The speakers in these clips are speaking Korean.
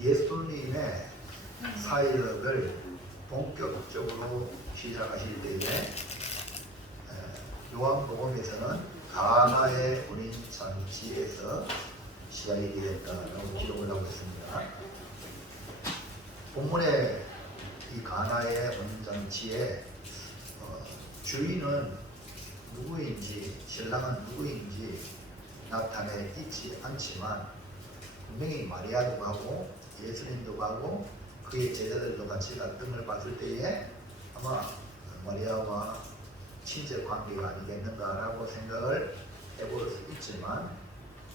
예수님의 사역을 본격적으로 시작하실 때에 요한복음에서는 가나의 혼인 잔치에서 시작이 되었다라고 기록을 하고 있습니다. 본문의 이 가나의 혼인 잔치의 주인은 누구인지, 신랑은 누구인지 나타내 있지 않지만 분명히 마리아도 가고 예수님도 가고 그의 제자들도 같이 갔던 걸 봤을 때에 아마 마리아와 친척 관계가 아니겠는가라고 생각을 해볼 수 있지만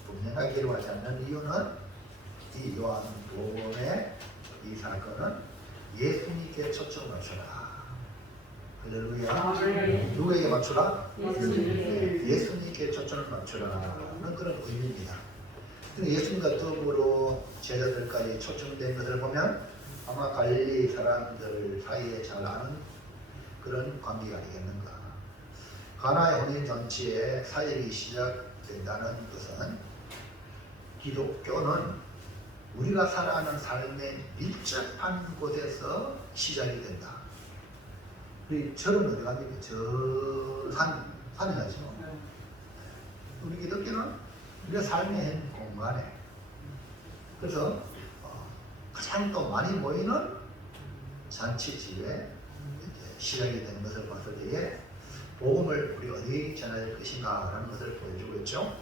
분명하게 기록하지 않는 이유는 이 요한복음의 이 사건은 예수님께 초점을 맞춰라. 할렐루야. 누구에게 맞추라? 예수님께 초점을 맞추라는 그런 의미입니다. 예수님과 더불어 제자들까지 초점된 것을 보면 아마 갈릴리 사람들 사이에 잘 아는 그런 관계가 아니겠는가. 가나의 혼인잔치에 사역이 시작된다는 것은 기독교는 우리가 살아가는 삶의 밀접한 곳에서 시작이 된다. 우리 절은 어디 갑니까? 저 산에 가죠. 우리 기독교는 우리가 삶의 한 공간에, 그래서 가장 또 많이 모이는 잔치집에 시작이 된 것을 봤을 때에 복음을 우리 어디에 전해야 될 것인가 라는 것을 보여주고 있죠.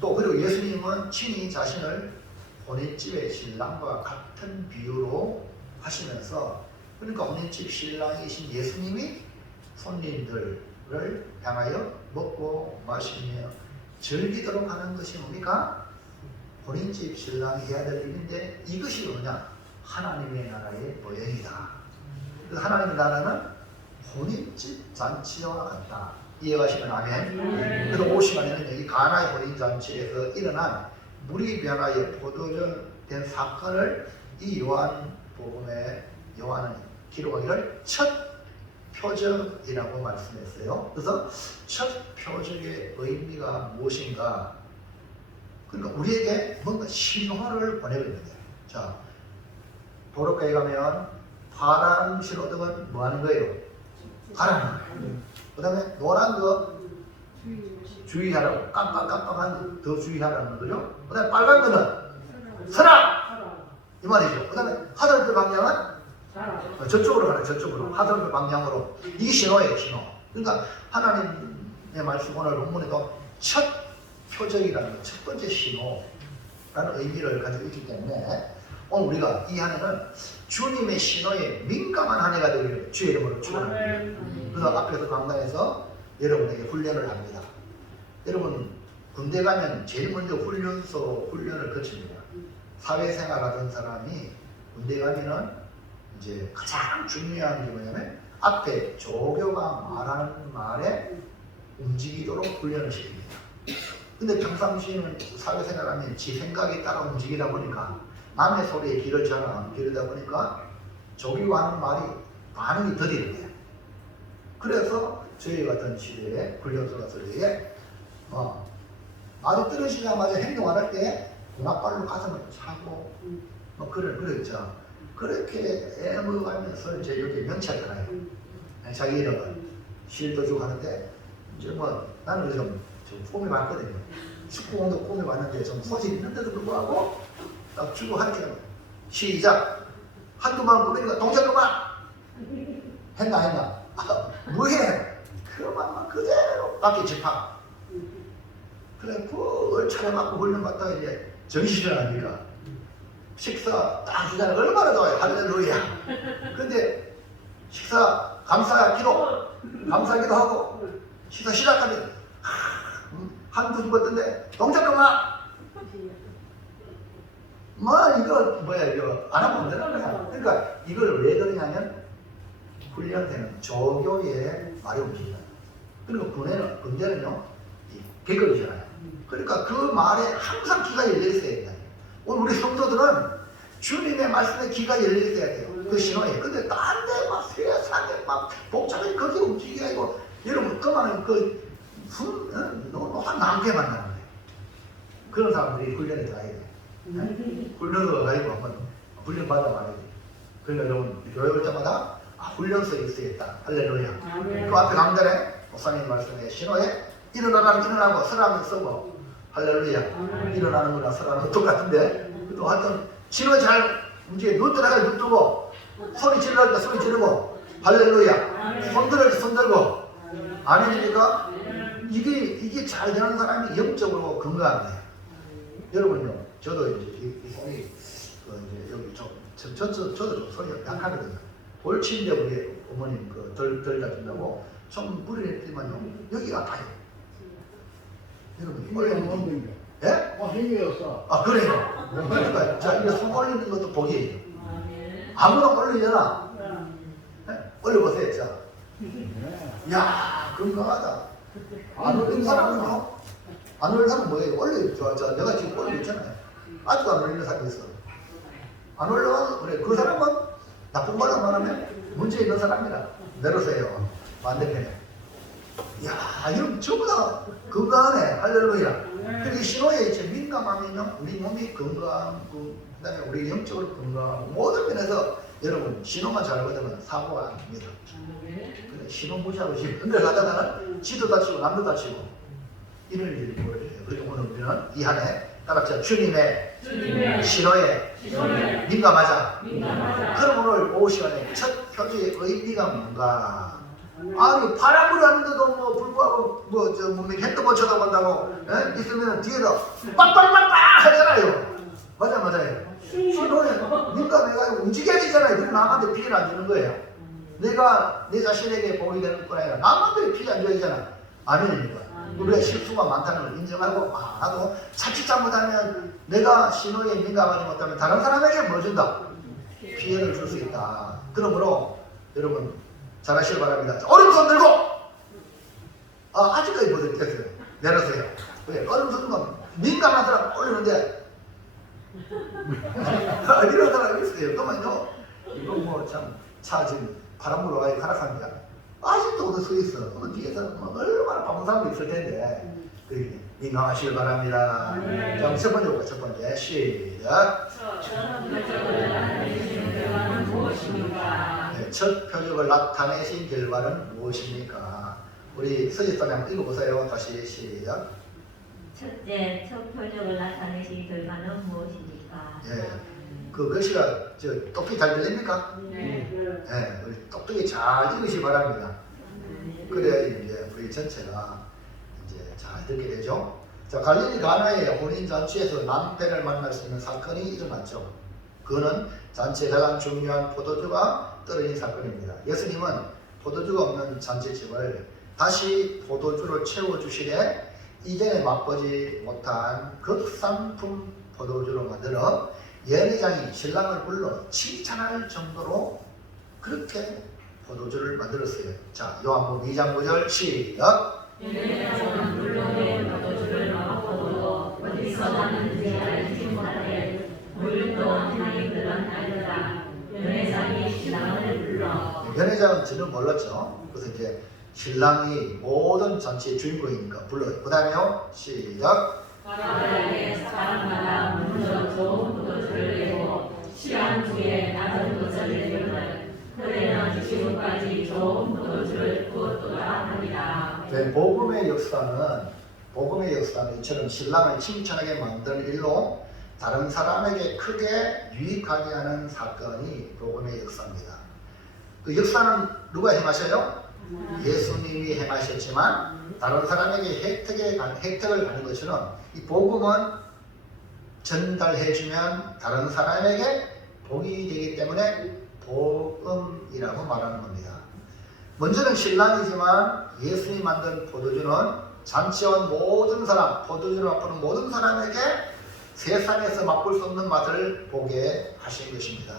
또 그리고 예수님은 친히 자신을 혼인집의 신랑과 같은 비유로 하시면서, 그러니까 혼인집 신랑이신 예수님이 손님들을 향하여 먹고 마시며 즐기도록 하는 것이 뭡니까? 혼인집 신랑이 해야 될 일인데 이것이 뭐냐? 하나님의 나라의 모형이다. 그 하나님의 나라는 혼인집 잔치와 같다. 이해가시면 아멘. 그래서 5시간에는 여기 가나의 혼인잔치에서 일어난 물이 변화에 포도주 된 사건을 이 요한은 기록하기를 첫 표적이라고 말씀했어요. 그래서 첫 표적의 의미가 무엇인가? 그러니까 우리에게 뭔가 신호를 보내고 있는 거예요. 자, 도로가에 가면 파란 신호등은 뭐 하는 거예요? 가라는 거예요. 그 다음에 노란 거 주의하라고, 깜깜깜깜한 더 주의하라는 거죠. 그 다음에 빨간 거는 서라! 이 말이죠. 그 다음에 하늘빛 방향은 저쪽으로 가라, 저쪽으로. 하늘빛 방향으로. 이 신호예요, 신호. 그러니까 하나님의 말씀 오늘 본문에도 첫 표적이라는 것, 첫 번째 신호라는 의미를 가지고 있기 때문에 오늘 우리가 이 한 해는 주님의 신호에 민감한 한 해가 되기를 주의 이름으로 축원합니다. 그래서 앞에서 강단에서 여러분에게 훈련을 합니다. 여러분 군대 가면 제일 먼저 훈련소 훈련을 거칩니다. 사회생활 하던 사람이 군대 가면은 이제 가장 중요한 게 뭐냐면 앞에 조교가 말하는 말에 움직이도록 훈련을 시킵니다. 근데 평상시에는 사회생활하면 지 생각에 따라 움직이다 보니까 남의 소리에 귀를 잘 안 기르다 보니까 조교가 하는 말이 반응이 더디는 거예요. 그래서 저희 같은 시대에 훈련소 갔을 때에 말이 떨어지자마자 행동 안 할 때 군악발로 가슴을 차고 그랬죠. 그렇게 애먹으면서 이제 여기 명치하잖아요. 자기 이름은 실도 주고 하는데 이제 나는 좀 폼이 많거든요. 축구공도 폼이 많은데 좀 소질이 있는데도 불구하고 딱 주고 하니까 시작! 한두 번 꾸미니까 동작 그만! 했나? 뭐해? 그만만 그대로 밖에 집합. 그래, 그걸 차려갖고 훈련받다가 이제 정신을 아닙니까? 식사 딱 주잖아요. 얼마나 좋아요. 할렐루야. 근데 식사 감사기도 하고 식사 시작하면 한두 번 뜬데 동작 그만! 이거 안 하면 안 되는 거야. 그러니까 이걸 왜 그러냐면 훈련되는 조교의 말이 움직이잖아요. 그리고 군대는요 개걸이잖아요. 그러니까 그 말에 항상 귀가 열려 있어야 된다. 오늘 우리 성도들은 주님의 말씀에 귀가 열려 있어야 돼요. 그 신호에. 근데 딴 데 막 세상에 막 복잡하게 거기 움직이가 이거 여러분 그만은 너무 남게 만나는 거예요. 그런 사람들이 훈련에 가야 돼. 훈련을 가지고 한번 훈련받아 말이야. 그러니까 여러분 교회 올 때마다 훈련소에 있어야겠다. 할렐루야. 그 앞에 강단에 목사님 말씀에 신호에 일어나라면 일어나고 서라면 서고 할렐루야. 일어나는 거나 서라는 거 똑같은데 또 하여튼 신호 잘 이제 눈 들어갈 눈 뜨고 소리 지르랄 때 소리 지르고 할렐루야. 손 들을 때 손 들고 아멘입니까? 이게 잘 되는 사람이 영적으로 건강한 거예요. 여러분요, 저도 이제 이 손이 이제 여기 저도 좀 손이 약하거든요. 돌치인데 우리 어머님 덜 다친다고 좀 무리를 했지만요, 여기가 아파요. 여러분, 올리는 게, 예? 힘이었어. 그래요. 그러니까 자, 이게 손 올리는 것도 복이에요. 아무나 올리잖아. 올려보세요, 자. 야, 건강하다. 안 올리는 사람은요? 안 올리는 사람은 뭐예요? 올려요. 자, 내가 지금 올리고 있잖아요. 아직도 안 올리는 사람이 있어. 안 올려서 그래. 그 사람은 나쁜 말로 말하면 문제 있는 사람이라 내려서요. 반대편에. 야, 이런 전부 다 건강하네. 할렐루야. 그리고 신호에 이제 민감하면요, 우리 몸이 건강하고, 그 다음에 우리 영적으로 건강하고, 모든 면에서 여러분, 신호만 잘 받으면 사고가 안 납니다. 근데 신호 무시하고 지금 흔들 가다가는 지도 다치고 남도 다치고 이런 일이 벌어져요. 그리고 오늘 우리는 이 한 해 따라서 주님의 신호에 민감하자. 그럼 오늘 오후 시간에 첫 표제의 의미가 뭔가? 아니 바람을 하는데도 뭐 불구하고 뭐저 몸에 핸드폰 쳐다본다고 있으면 뒤에서 빡빡빡빡 하잖아요. 맞아요. 신호에 민감해가지고 움직여지잖아요. 그럼 남한테 피해를 안 주는 거예요. 내가 내 자신에게 복이 되는 뿐 아니라 남한테 피해 안 줘야잖아. 아멘입니까? 우리가 실수가 많다는 걸 인정하고 나도 자칫 잘못하면 내가 신호에 민감하지 못하면 다른 사람에게 뭐 준다? 피해를 줄 수 있다. 그러므로 여러분 잘하시길 바랍니다. 얼음손 들고! 아직까지 못 듣겠어요. 내려서요. 왜? 얼음손 들고 민감한 사람 올리는데 이런 사람이 있어요. 그러면요, 이거 뭐 참 차 지금 바람 불어가지고 가락합니다. 아직도 어디 서 있어. 그럼 뒤에서 뭐 얼마나 바쁜 사람도 있을 텐데. 민감하시길 바랍니다. 자, 첫 번째 볼까요? 첫 번째. 시작. 네, 첫 표적을 나타내신 결과는 무엇입니까? 우리 서지사님 한번 읽어보세요. 다시 시작. 첫째, 첫 표적을 나타내신 결과는 무엇입니까? 예, 그 글씨가 똑똑히 잘 들립니까? 네. 예, 우리 똑똑히 잘 읽으시기 바랍니다. 그래야 이제 우리 전체가 이제 잘 듣게 되죠. 자, 갈릴리 가나의 혼인 잔치에서 남편을 만날 수 있는 사건이 일어났죠. 그거는 잔치의 가장 중요한 포도주가 떨어진 사건입니다. 예수님은 포도주가 없는 잔치집을 다시 포도주로 채워주시되 이전에 맛보지 못한 극상품 포도주로 만들어 연회장이 신랑을 불러 칭찬할 정도로 그렇게 포도주를 만들었어요. 자, 요한복음 2장 9절 시작. 연회장은 물론의 포도주를 맛보고 어디서 났는지 알지 못하되 물도 하나님들은 알더라. 연회장이 신랑을 불러. 연회장은 저는 몰랐죠. 그래서 이제 신랑이 모든 잔치의 주인공이니까 불러요. 그 다음에요. 시작. 가라에 사람마다 먼저 좋은 포도주를 내고 시간 후에 낮은 것을 내려면 그대는 지금까지 좋은 포도주를 부었도다 하리라. 네, 복음의 역사는 이처럼 신랑을 칭찬하게 만드는 일로 다른 사람에게 크게 유익하게 하는 사건이 복음의 역사입니다. 그 역사는 누가 행하셔요? 예수님이 행하셨지만 다른 사람에게 혜택을 가는 것처럼 이 복음은 전달해주면 다른 사람에게 복이 되기 때문에 복음이라고 말하는 겁니다. 먼저는 신랑이지만 예수님이 만든 포도주는 잔치에 온 모든 사람, 포도주를 맛보는 모든 사람에게 세상에서 맛볼 수 없는 맛을 보게 하신 것입니다.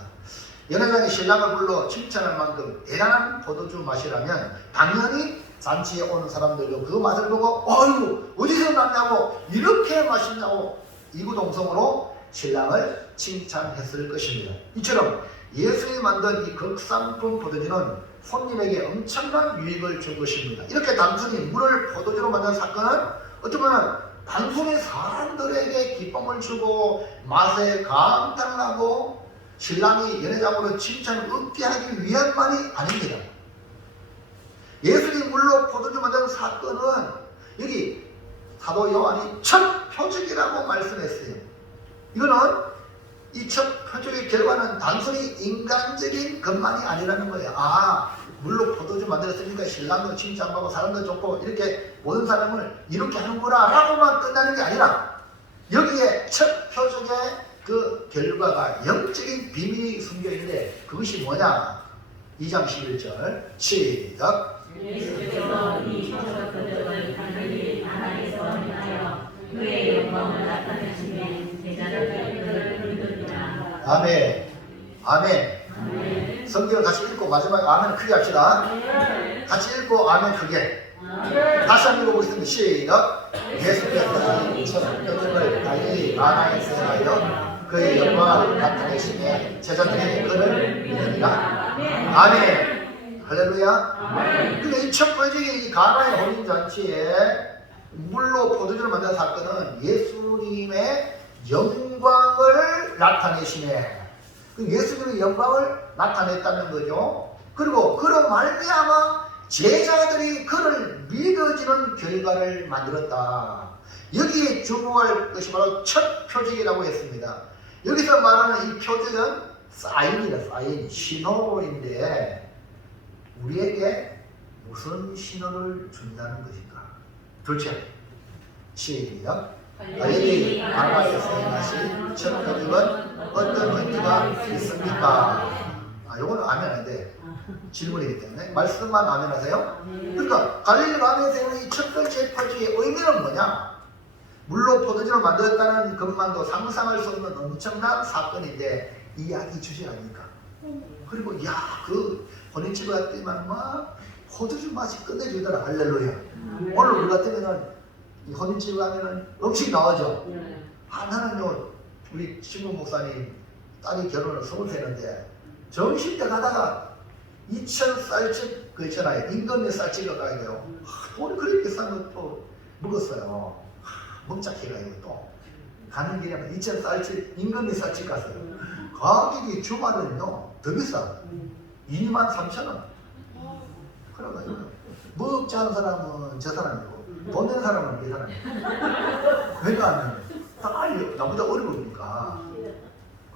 연회장이 신랑을 불러 칭찬할 만큼 대단한 포도주 맛이라면 당연히 잔치에 오는 사람들도 그 맛을 보고 어휴 어디서 났냐고 이렇게 맛있냐고 이구동성으로 신랑을 칭찬했을 것입니다. 이처럼 예수님이 만든 이 극상품 포도주는 손님에게 엄청난 유익을 준 것입니다. 이렇게 단순히 물을 포도주로 만든 사건은 어떻게 보면 단순히 사람들에게 기쁨을 주고 맛에 감탄을 하고 신랑이 연회장으로 칭찬을 얻게 하기 위함만이 아닙니다. 예수님 물로 포도주 만드는 사건은 여기 사도 요한이 첫 표적이라고 말씀했어요. 이거는 이 첫 표적의 결과는 단순히 인간적인 것만이 아니라는 거예요. 물로 포도주 만들었으니까 신랑도 칭찬받고 사람도 좋고 이렇게 모든 사람을 이렇게 하는구나 라고만 끝나는 게 아니라 여기에 첫 표적의 그 결과가 영적인 비밀이 숨겨 있는데 그것이 뭐냐? 2장 11절 시작. 예수께서 이 첫 표적을 하늘이 하나님께서 행하여 그의 영광을 나타내시매 제자들이 그를 믿으리라. 아멘. 아멘. 성경을 같이 읽고 마지막에 아멘 크게 합시다. 같이 읽고 아멘 크게. 다시 한번 읽어보겠습니다. 시작. 예수께서 이 첫 표적을 갈릴리 가나에서 행하여 그의 영광을 나타내시매 제자들이 그를 믿으리라. 아멘. 할렐루야. 근데 이 첫 번째 이 가나의 혼인잔치에 물로 포도주를 만든 사건은 예수님의 영광을 나타내시네. 예수님의 영광을 나타냈다는 거죠. 그리고 그로 말미암아 제자들이 그를 믿어지는 결과를 만들었다. 여기에 주목할 것이 바로 첫 표적이라고 했습니다. 여기서 말하는 이 표적은 사인이다. 사인, 신호인데 우리에게 무슨 신호를 준다는 것인가? 둘째, 시작. 갈릴리 가나에서 행하신 첫 표적은 어떤 의미가 있습니까? 요거는 아멘 안 돼. 질문이기 때문에 말씀만 아멘 하세요. 그러니까 갈릴리 가나에서 행하는 이 첫 번째 표적의 의미는 뭐냐? 물로 포도주를 만들었다는 것만도 상상할 수 없는 엄청난 사건인데 이야기 주제 아닙니까? 그리고 그 혼인집에 갔더니만 막 포도주 맛이 끝내주더라. 할렐루야. 오늘 우리 같으면은 이 혼인집에 가면은 음식 나오죠. 나는요 우리 친구 목사님 딸이 결혼을 23인데 점심 때 가다가 2,000쌀집 그 있잖아요. 임금의 쌀집을 가야 돼요. 돈이 그렇게 비싼 것도 먹었어요. 먹자해가지고 또 가는 길에 2,000쌀집 임금의 쌀집 갔어요. 가격이 주말은요 더 비싸. 23,000원. 그래가지고 먹지 않은 사람은 저 사람이고 돈 내는 사람은 이 사람이에요. 왜냐하면 딸이 나보다 어려우니까.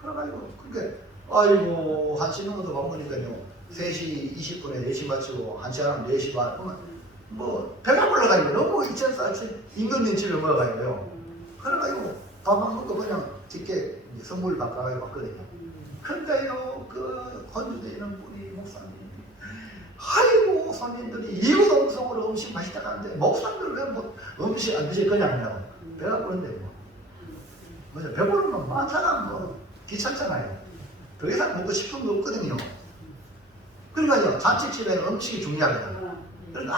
그래가지고 그게 아이고 1시 넘어도 밥 먹으니까요 3시 20분에 4시 마치고 1시 하면 4시 반 그러면 뭐 배가 불러가지고 너무 2,000쌀집 임금님 집에 먹어가지고요. 그래가지고 밥 안 먹고 그냥 집게 선물 바꿔가지고 왔거든요. 근데요 그 건주되어 있는 분이 목사님 아이고 손님들이 이구동성으로 음식 맛있다 하는데 목사님들 왜 뭐 음식 안 드실 거냐고 배가 부른데 뭐 배부르면 많잖아 뭐 귀찮잖아요. 더 이상 먹고 싶은 거 없거든요. 그러니까요 잔치집에는 음식이 중요하거든요. 그러니까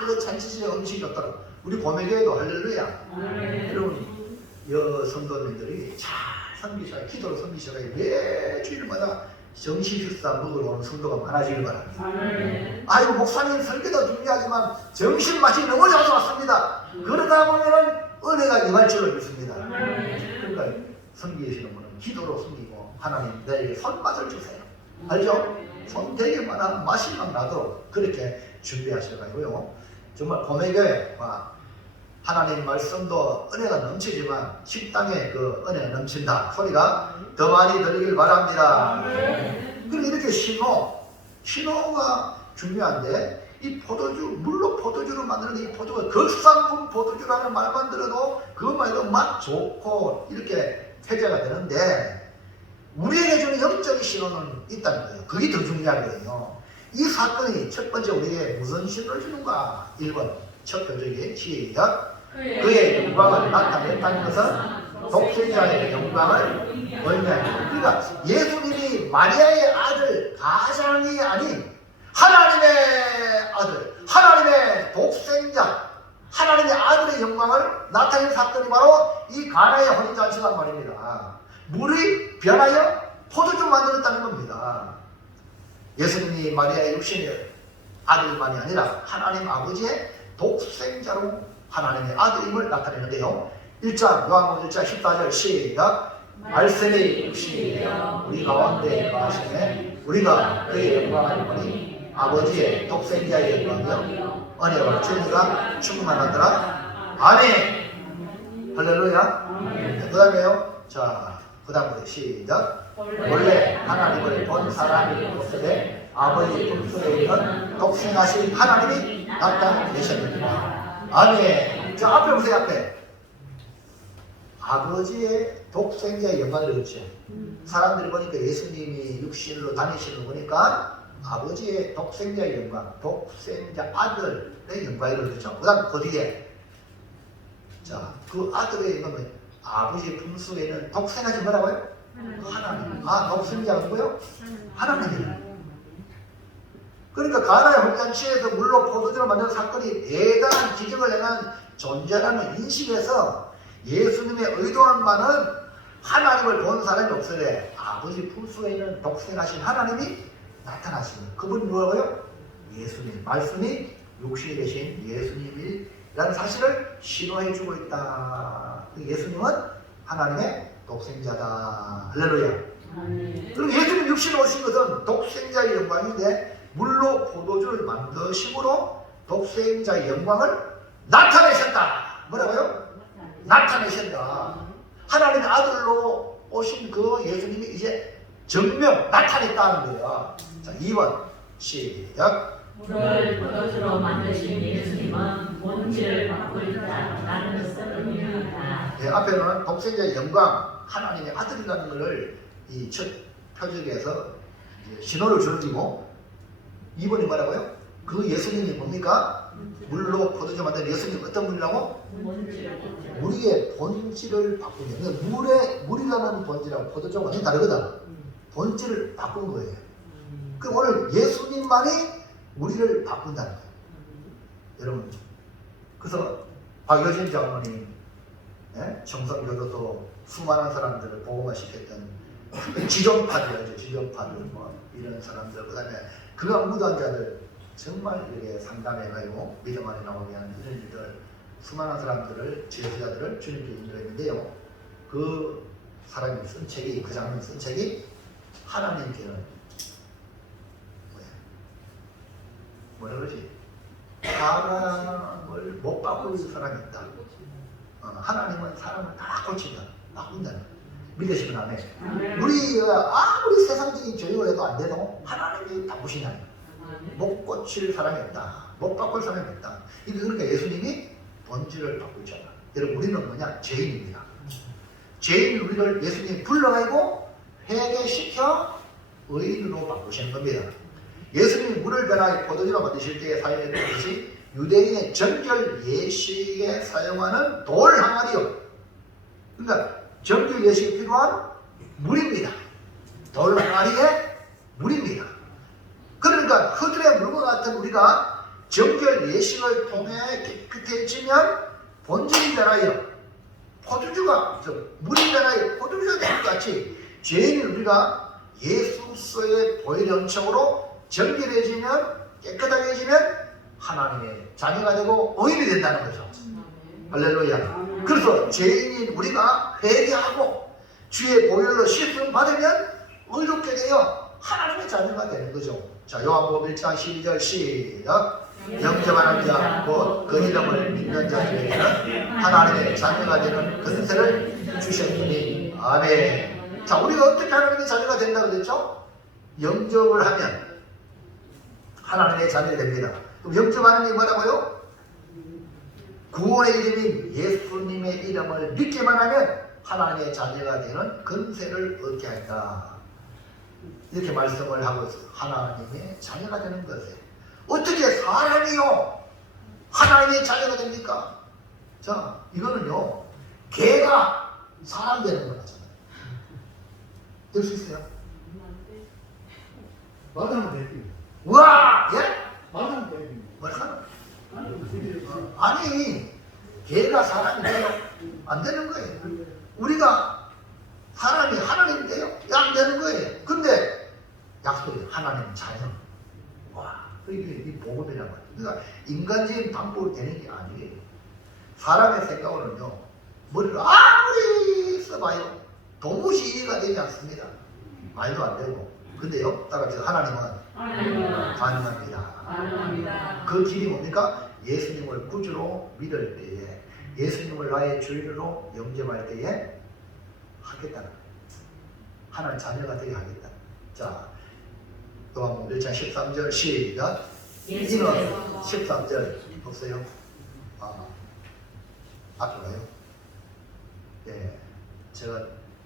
그 잔치집에 음식이 좋더라고. 우리 고매교회도 할렐루야. 여러분 성도님들이 잘 섬기셔야 기도로 섬기셔야 매주일마다 정식 식사 먹으러 오는 성도가 많아지길 바랍니다. 아이고 목사님 설교도 중요하지만 정신 맛이 너무 잘 왔습니다. 그러다 보면 은혜가 임할 줄을 믿습니다. 그러니까 섬기시는 분은 기도로 섬기고 하나님 내게 손맛을 주세요. 알죠? 손 되게 많아 맛이 막 나도록 그렇게 준비하셔가지고요. 정말 고매교회 하나님 말씀도 은혜가 넘치지만 식당에 그 은혜가 넘친다 소리가 더 많이 들리길 바랍니다. 그럼 이렇게 신호가 중요한데 이 포도주 물로 포도주로 만드는 이 포도가 극상품 포도주라는 말만 들어도 그것만 해도 맛 좋고 이렇게 회자가 되는데 우리에게 주는 영적인 신호는 있다는 거예요. 그게 더 중요하거든요. 이 사건이 첫 번째 우리에게 무슨 신호를 주는가? 1번 첫 표적이 시작. 그의 영광을 나타냈다는 것은 독생자의 영광을 의미합니다. 그러니까 예수님이 마리아의 아들 가장이 아닌 하나님의 아들, 하나님의 독생자, 하나님의 아들의 영광을 나타낸 사건이 바로 이 가나의 혼인잔치란 말입니다. 물이 변하여 포도주 만들었다는 겁니다. 예수님이 마리아의 육신의 아들만이 아니라 하나님 아버지의 독생자로 하나님의 아들임을 나타내는데요. 1장 요한복음 1장 14절 시작. 말씀이 육신이 되어 우리 가운데 거하시네 우리가 그의 영광을 보니 아버지의 독생자의 영광이요 은혜와 진리가 충만하더라. 아멘. 할렐루야. 그 다음에요. 자, 그 다음으로 시작. 원래 하나님을 본 사람이 없으되 아버지 품속에 있는 독생하신 하나님이 나타내셨느니라. 아멘. 자, 앞에 보세요. 앞에 아버지의 독생자의 영광을 그렇죠. 사람들이 보니까 예수님이 육신으로 다니시는 거 보니까 아버지의 독생자의 영광, 독생자 아들의 영광이 그렇죠. 그 다음 그 뒤에 자, 그 아들의 영광은 아버지 품속에 있는 독생하신 뭐라고요? 하나님. 아, 독생자가 누구요? 하나님이에요. 그러니까 가나의 혼잔치에서 물로 포도주를 만든 사건이 대단한 기적을 행한 존재라는 인식에서 예수님의 의도한 바는 하나님을 본 사람이 없으되 아버지 품속에 있는 독생하신 하나님이 나타나시는 그분이 누구라고요? 예수님. 말씀이 육신이 되신 예수님이라는 사실을 신호해주고 있다. 예수님은 하나님의 독생자다. 할렐루야. 그리고 예수님 육신에 오신 것은 독생자의 영광인데 물로 포도주를 만드심으로 독생자의 영광을 나타내셨다. 뭐라고요? 나타내셨다. 하나님의 아들로 오신 그 예수님이 이제 정명 나타냈다는 거예요. 자, 2번 시작. 물을 포도주로 만드신 예수님은 본질을 바꿀 자라는 것을 의미합니다. 네, 앞에는 독생자의 영광, 하나님의 아들이라는 것을 이 첫 표적에서 신호를 주는 거고 2번이 뭐라고요? 그 예수님이 뭡니까? 물로 포도주 만든 예수님 어떤 분이라고? 우리의 본질을 바꾸는 거예요. 물이라는 본질하고 포도주가 완전히 다르거든. 본질을 바꾼 거예요. 그 오늘 예수님만이 우리를 바꾼다는 거예요. 여러분, 그래서 박효신 장로님, 청성교도소 수많은 사람들을 복음화 시켰던 지존파들이죠. 지존파들 뭐 이런 사람들, 그 다음에 그가 무도한 자들 정말 이렇게 상담해가지고 믿음 안에 나오게 하는 이런 일들 수많은 사람들을 지도자들을 주님께 인도했는데요. 그 사람이 쓴 책이 그 장면이 쓴 책이 하나님께는 뭐라 그러지? 사람을 못 바꿀 사람이 있다. 하나님은 사람을 다 고친다. 바꾼다. 믿으시면 아멘. 우리가 아무리 세상적인 교육을 해도 안 돼도 하나님이 바꾸시냐. 못 고칠 사람이 없다. 못 바꿀 사람이 없다. 그러니까 예수님이 본질을 바꾸잖아. 여러분 우리는 뭐냐? 죄인입니다. 죄인 우리를 예수님이 불러가지고 회개시켜 의인으로 바꾸시는 겁니다. 예수님이 물을 변화해 포도주로 만드실 때에 사용했던 것이 유대인의 정결 예식에 사용하는 돌 항아리요. 그러니까 정결 예식에 필요한 물입니다. 돌 항아리에 물입니다. 그러니까 그들의 물과 같은 우리가 정결 예식을 통해 깨끗해지면 본질이 변화해요. 포도주가 물이 변화해 포도주가 되는 것 같이 죄인인 우리가 예수서의 보혈의 은총으로 정결해지면 깨끗하게지면 하나님의 자녀가 되고 의인이 된다는 거죠. 할렐루야. 그래서 죄인인 우리가 회개하고 주의 보혈로 씻음 받으면 의롭게 되어 하나님의 자녀가 되는 거죠. 자, 요한복음 1장 12절 시작. 영접하는 자 곧 그 이름을 믿는 자들에게는 하나님의 자녀가 되는 권세를 주셨으니 아멘. 자, 우리가 어떻게 하나님의 자녀가 된다고 그랬죠? 영접을 하면 하나님의 자녀가 됩니다. 그럼 영접하는 게 뭐라고요? 구원의 이름인 예수님의 이름을 믿기만 하면 하나님의 자녀가 되는 권세를 얻게 한다. 이렇게 말씀을 하고 있어요. 하나님의 자녀가 되는 것에 어떻게 사람이요 하나님의 자녀가 됩니까? 자, 이거는요 개가 사람 되는 거잖아요. 될 수 있어요? 말하면 되지. 와, 예? 말하면 되지. 뭐라? 아니, 개가 사람이 돼요? 안 되는 거예요. 우리가 사람이 하나님이 돼요? 안 되는 거예요. 근데 약속이 하나님 자녀. 와, 이게 복음이란 말이에요. 그러니까 인간적인 방법으로 되는 게 아니에요. 사람의 생각으로는요, 머리를 아무리 써봐요. 도무지 이해가 되지 않습니다. 말도 안 되고. 근데요, 따라서 하나님은 가능합니다. 가능합니다. 그 길이 뭡니까? 예수님을 구주로 믿을 때에, 예수님을 나의 주인으로 영접할 때에 하겠다는 거예요. 하나님 자녀가 되게 하겠다. 자, 요한복음 1장 13절 시작. 이는 13절 없어요? 앞에 가요. 예, 제가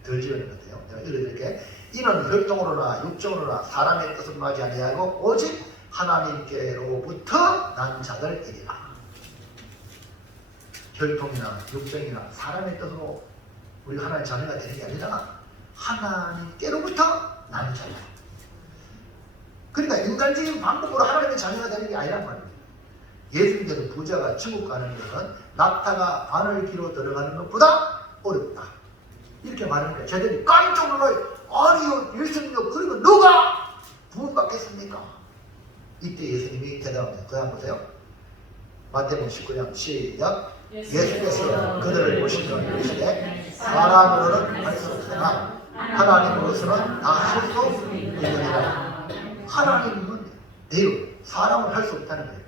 덜 지은 것 같아요. 내가 읽어드릴게. 이는 혈통으로나 육정으로나 사람의 뜻을 하지 아니하고 오직 하나님께로부터 난 자들이라. 혈통이나 육정이나 사람의 뜻으로 우리가 하나님의 자녀가 되는 게 아니라 하나님께로부터 난 자녀. 그러니까 인간적인 방법으로 하나님의 자녀가 되는 게 아니란 말입니다. 예수님께서 부자가 천국 가는 것은 낙타가 바늘기로 들어가는 것보다 어렵다. 이렇게 말하는 거예요. 저들이 깜짝 놀라요. 아니요, 예수님요, 그리고 누가 구원받겠습니까? 이때 예수님이 대답합니다. 그 다음 보세요. 마태복음 19장 시작. 예수께서 그들을 보시며 이르시되 사람으로는 할 수 없으나 하나님으로서는 다 하실 수 있느니라. 하나님은 내요, 사람은 할 수 없다는 거예요.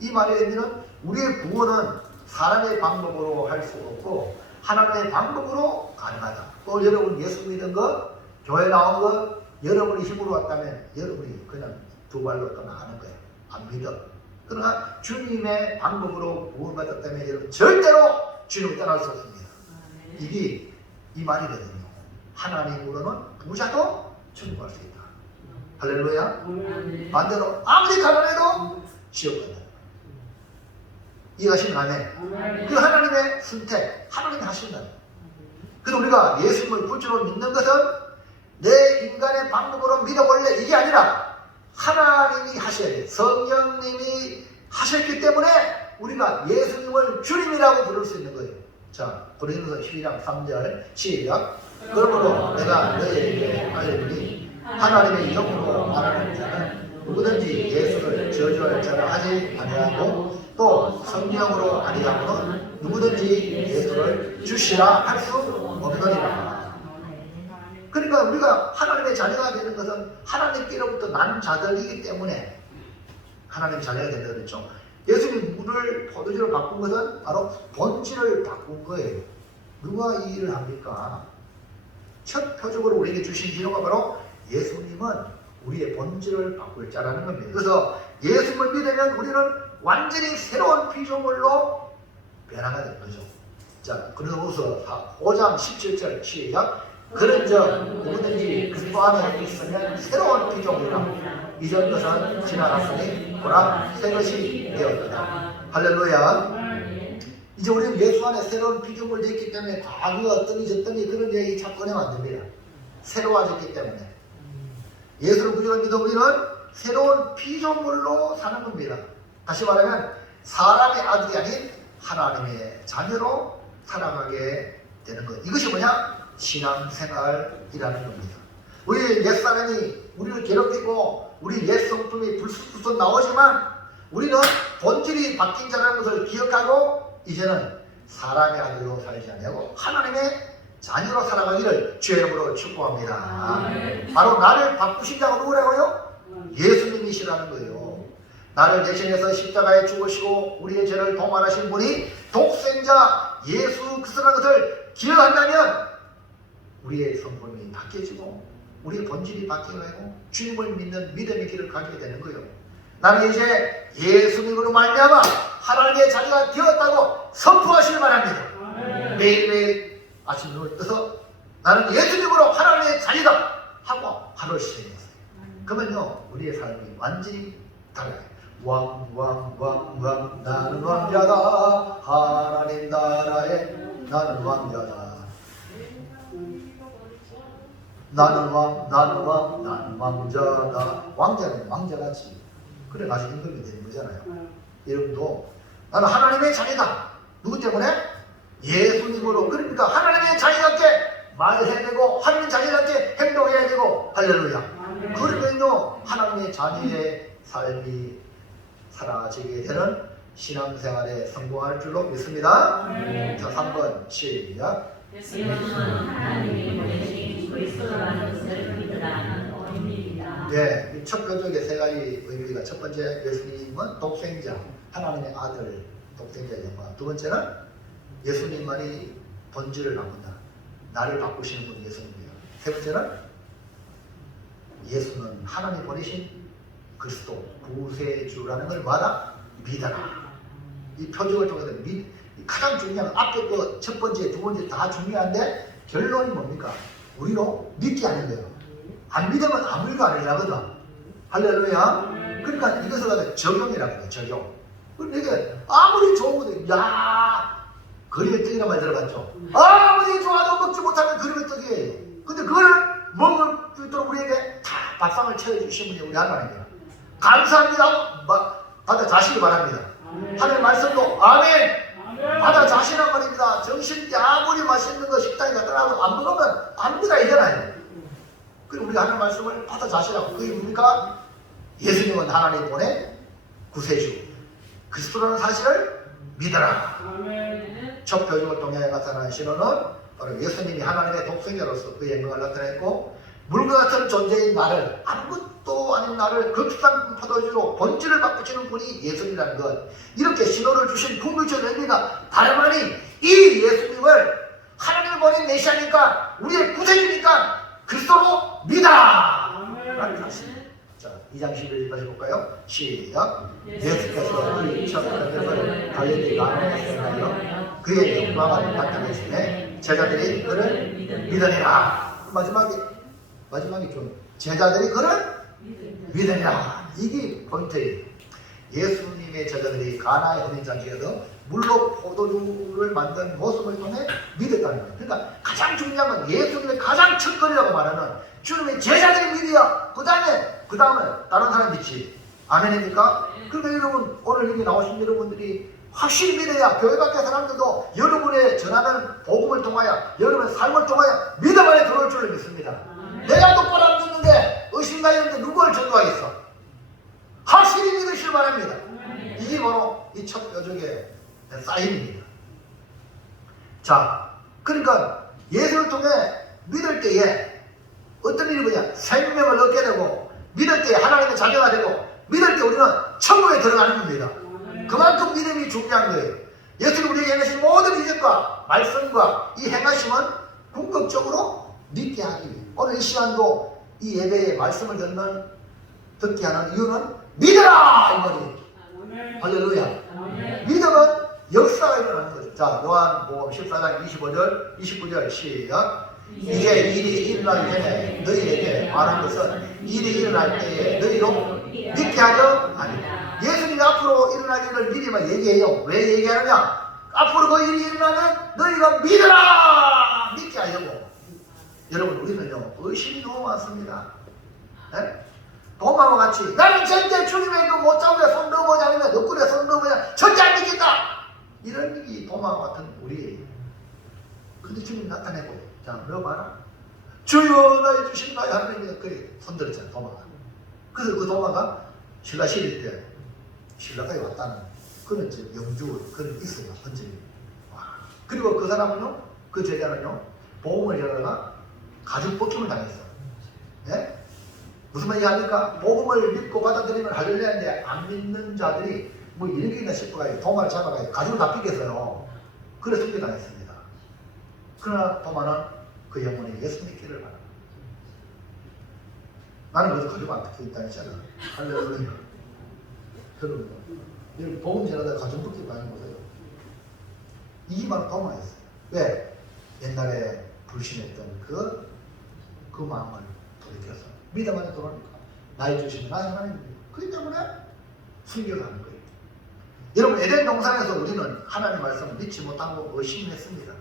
이 말의 의미는 우리의 구원은 사람의 방법으로 할 수 없고 하나님의 방법으로 가능하다. 또 여러분 예수 믿은 것, 교회 나온 것, 여러분이 힘으로 왔다면 여러분이 그냥 두 발로 떠나가는 거예요. 안 믿어. 그러나 주님의 방법으로 구원받았다면 여러분 절대로 주님을 떠날 수 없습니다. 이게 이 말이거든요. 하나님으로는 부자도 천국 갈 수 있다. 할렐루야. 반대로 아무리 가난해도 지옥 간다. 이해하시면 아멘. 그 하나님의 선택, 하나님이 하신다. 그래서 우리가 예수님을 구주로 믿는 것은 내 인간의 방법으로 믿어볼래 이게 아니라 하나님이 하셔야 돼. 성령님이 하셨기 때문에 우리가 예수님을 주님이라고 부를 수 있는 거예요. 자, 고린도서 12장 3절 시작. 그러므로 내가 너희에게 알려주니 하나님의 영으로 말하는 자는 누구든지 예수를 저주할 자라 하지 아니하고 또 성령으로 아니하고는 누구든지 예수를 주시라 할 수 없느니라. 그러니까 우리가 하나님의 자녀가 되는 것은 하나님께로부터 난 자들이기 때문에 하나님의 자녀가 된다 그랬죠. 예수님이 물을 포도주로 바꾼 것은 바로 본질을 바꾼 거예요. 누가 이 일을 합니까? 첫 표적으로 우리에게 주신 기호가 바로 예수님은 우리의 본질을 바꿀 자라는 겁니다. 그래서 예수님을 믿으면 우리는 완전히 새로운 피조물로 변화가 되는 거죠. 자, 그래서 5장 17절 시작. 그런즉 누구든지 그리스도 안에 있으면 새로운 피조물이라. 이전 것은 지나갔으니 보라 새 것이 되었다. 할렐루야. 이제 우리는 예수 안에 새로운 피조물이 됐기 때문에 과거가 어떠니 저떠니 그런 얘기 자꾸 꺼내면 안 됩니다. 새로워졌기 때문에. 예수를 구주로 믿어 우리는 새로운 피조물로 사는 겁니다. 다시 말하면 사람의 아들이 아닌 하나님의 자녀로 살아가게 되는 것. 이것이 뭐냐? 신앙생활이라는 겁니다. 우리 옛사람이 우리를 괴롭히고 우리 옛성품이 불쑥불쑥 나오지만 우리는 본질이 바뀐 자라는 것을 기억하고 이제는 사람의 아들로 살지 아니하고 하나님의 자녀로 살아가기를 주의 이름으로 축복합니다. 바로 나를 바꾸신 자가 누구라고요? 예수님이시라는 거예요. 나를 대신해서 십자가에 죽으시고 우리의 죄를 동반하신 분이 독생자 예수 그리스도라는 것을 기억한다면 우리의 성품이 바뀌어지고 우리의 본질이 바뀌어가고 주님을 믿는 믿음의 길을 가게 되는 거예요. 나는 이제 예수님으로 말미암아 하나님의 자녀가 되었다고 선포하시길 바랍니다. 매일매일 아침 눈을 떠서 나는 예수님으로 하나님의 자녀다 하고 하루를 시작했어요. 그러면요 우리의 삶이 완전히 달라요. 왕 나는 왕자다. 하나님 나라에 나는 왕자다. 나는 왕자다. 왕자는 왕자같이 그래가지고 임금이 되는 거잖아요. 여러분도 나는 하나님의 자녀다. 누구 때문에? 예수님으로. 그러니까 하나님의 자녀답게 말해야 되고 하나님의 자녀답게 행동해야 되고 할렐루야. 그러면요 하나님의 자녀의 삶이 사라지게 되는 신앙생활에 성공할 줄로 믿습니다. 자, 3번 시작. 예수는 하나님이 보내신 그리스도라는 것을 믿으라는 의미입니다. 네, 첫 표적의 세 가지 의미가 첫 번째 예수님은 독생자, 하나님의 아들, 독생자의 영광. 두 번째는 예수님만이 본질을 바꾼다. 나를 바꾸시는 분이 예수님이에요. 세 번째는 예수는 하나님 보내신 그리스도, 구세주라는 걸 뭐하다? 믿어라. 이 표적을 통해서 가장 중요한 앞에 그 첫 번째, 두 번째 다 중요한데 결론이 뭡니까? 우리로 믿지 않는 거예요. 안 믿으면 아무 일도 안 하거든. 할렐루야. 그러니까 이것을 갖다 적용이라고 해요. 적용. 그러니까 이게 아무리 좋은 것도 야 그림의 떡이란 말 들어봤죠? 아무리 좋아도 먹지 못하는 그림의 떡이에요. 근데 그걸 먹을 수 있도록 우리에게 다 밥상을 채워주신 분이 우리 하나님이에요. 감사합니다. 받아 자시기 바랍니다. 하나님의 말씀도 아멘. 받아 자시란 말입니다. 정신이 아무리 맛있는 거 식당에 가더라도 안 먹으면 아무나 이잖아요. 그리고 우리가 하는 말씀을 받아 자시라고. 그게 뭡니까? 예수님은 하나님 보내 구세주 그리스도라는 사실을 믿어라. 첫 표적을 통해 나타난 신호는 바로 예수님이 하나님의 독생자로서 그 영광을 나타냈고 물과 같은 존재인 나를 아무것도 아닌 나를 극상 포도주로 본질을 바꾸시는 분이 예수님이라는 것. 이렇게 신호를 주신 궁극적 의미가 다름 아닌 이 예수님을 하나님을 보낸 메시아니까 우리의 구세주니까 그리스도로 믿어라. 자, 2장 11절까지 볼까요? 시작. 예수께서 이 천사들을 갈릴리 가나안에 가여 그의 영광을 나타내시매 제자들이 그를 믿으니라. 마지막에 좀 제자들이 그를 믿으니라. 이게 포인트예요. 예수님의 제자들이 가나의 혼인잔치에서 물로 포도주를 만든 모습을 통해 믿었다는 거예요. 그러니까 가장 중요한 건 예수님의 가장 첫거리라고 말하는 주님의 제자들이 믿어야 그 다음에 다른 사람 믿지. 아멘입니까? 그러니까 여러분 오늘 여기 나오신 여러분들이 확실히 믿어야 교회 밖의 사람들도 여러분의 전하는 복음을 통하여 여러분의 삶을 통하여 믿음 안에 들어올 줄을 믿습니다. 내가 똑바로 안 믿는데 의심가였는데 누구를 전도하겠어? 확실히 믿으시길 바랍니다. 이게 바로 이 첫 표적의 사인입니다. 자, 그러니까 예수를 통해 믿을 때에 어떤 일이 뭐냐? 생명을 얻게 되고 믿을 때에 하나님의 자녀가 되고 믿을 때 우리는 천국에 들어가는 겁니다. 그만큼 믿음이 중요한 거예요. 예수님 우리에게 행하신 모든 이적과 말씀과 이 행하심은 궁극적으로 믿게 하기 위해 오늘 이 시간도 이 예배의 말씀을 듣게 하는 이유는 믿어라! 이 말이에요. 할렐루야. 믿음은 역사가 일어나는 거죠. 자, 요한복음 14장 25절, 29절 시작. 이제 일이 일어나기 전에 너희에게 말한 것은 일이 일어날 때에 너희로 믿게 하려 아니다. 예수님이 앞으로 일어날 일을 미리만 얘기해요. 왜 얘기하느냐? 앞으로 그 일이 일어나면 너희가 믿어라! 믿게 하려고. 여러분 우리는요 의심이 너무 많습니다. 네? 도마와 같이 나는 절대 주님의 그 못 잡으려 손 넣어보냐 아니면 너구리에 손 넣어보냐 절대 안 믿겠다. 이런 이 도마와 같은 우리예요. 근데 주님 나타내고 자 넣어봐라. 주여 나의 주신 나의 하나님이다. 그래 손들었잖아 도마가. 그래서 그 도마가 신라 시릴 때 신라까지 왔다는 그런 영주 그런 있어요. 흔적이. 그리고 그 사람은요 그 제자는요 복음을 열어가 가죽 벗김을 당했어. 예? 무슨 말인지 아닙니까? 복음을 믿고 받아들이면 할렐루야인데 안 믿는 자들이 뭐 이런 게 있나 싶어가지고 도마를 잡아가지고 가죽을 다 삐겠어요. 그래서 숨겨당했습니다. 그러나 도마는 그 영혼이 예수 믿기를 바랍니다. 나는 그래서 가죽 안 삐겠다고 했잖아. 할렐루야. 여러분 복음 전하다 가죽 벗김 당한 거세요. 이게 바로 도마였어요. 왜? 옛날에 불신했던 그 마음을 돌이켜서 믿음 안에 들어오니까 나의 주시는 나의 하나님입니다. 그렇기 때문에 숨겨가는 거예요. 여러분 에덴 동산에서 우리는 하나님의 말씀을 믿지 못하고 의심했습니다.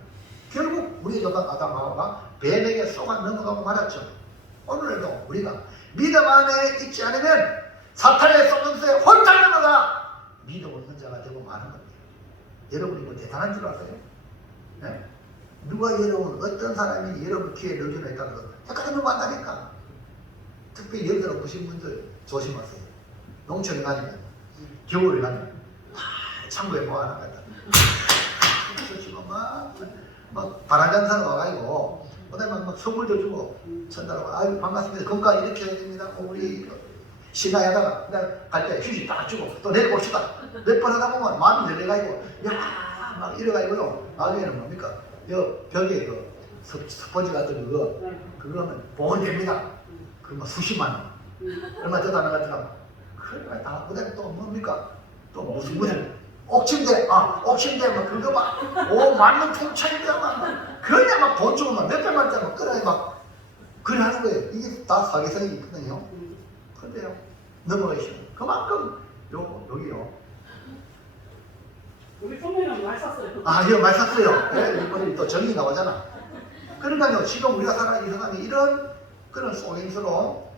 결국 우리 조상 아담 하와가 뱀에게 속아 넘어가고 말았죠. 오늘도 우리가 믿음 안에 있지 않으면 사탄의 속임수에 홀딱 넘어가 믿음 없는 자가 되고 마는 겁니다. 여러분이 뭐 대단한 줄 아세요? 네? 누가 여러분 어떤 사람이 여러분 귀에 넣어주나 했다고 헷갈리는 거 안다니까. 특별히 연세 높으신 분들 조심하세요. 농촌에 가면 겨울에 가면 창고에 뭐 하나 갖다 지금 막 막 바람장사가 와가지고 그다음에 막 선물도 주고 전달하고 아유 반갑습니다. 건강 이렇게 해야 됩니다. 우리 신나하다가 그다음 갈때 휴식 딱 주고 또 내려봅시다. 몇 번 하다 보면 마음이 열려가지고 야 막 이래가지고요. 나중에는 뭡니까? 여 벽에 그 스펀지 같은 그거 하면 보험 됩니다. 그거 수십만 원. 얼마 더 다는 것 같더라. 그래 다 그다음에 또 뭡니까? 또 무슨 옥침대 옥침대 막 그거 막 만원 통창인데 막 그냥 막 돈 주고 막 몇백만 짜리 막 끌어야 막 그래 하는 거예요. 이게 다 사기성이 있거든요. 근데요 넘어가시면 그만큼 여기요. 우리 선배님 말 샀어요. 이거 말 샀어요. 네? 이번에 또 정이 나오잖아. 그러니까요 지금 우리가 살아가는 이 세상에 이런 그런 속임수로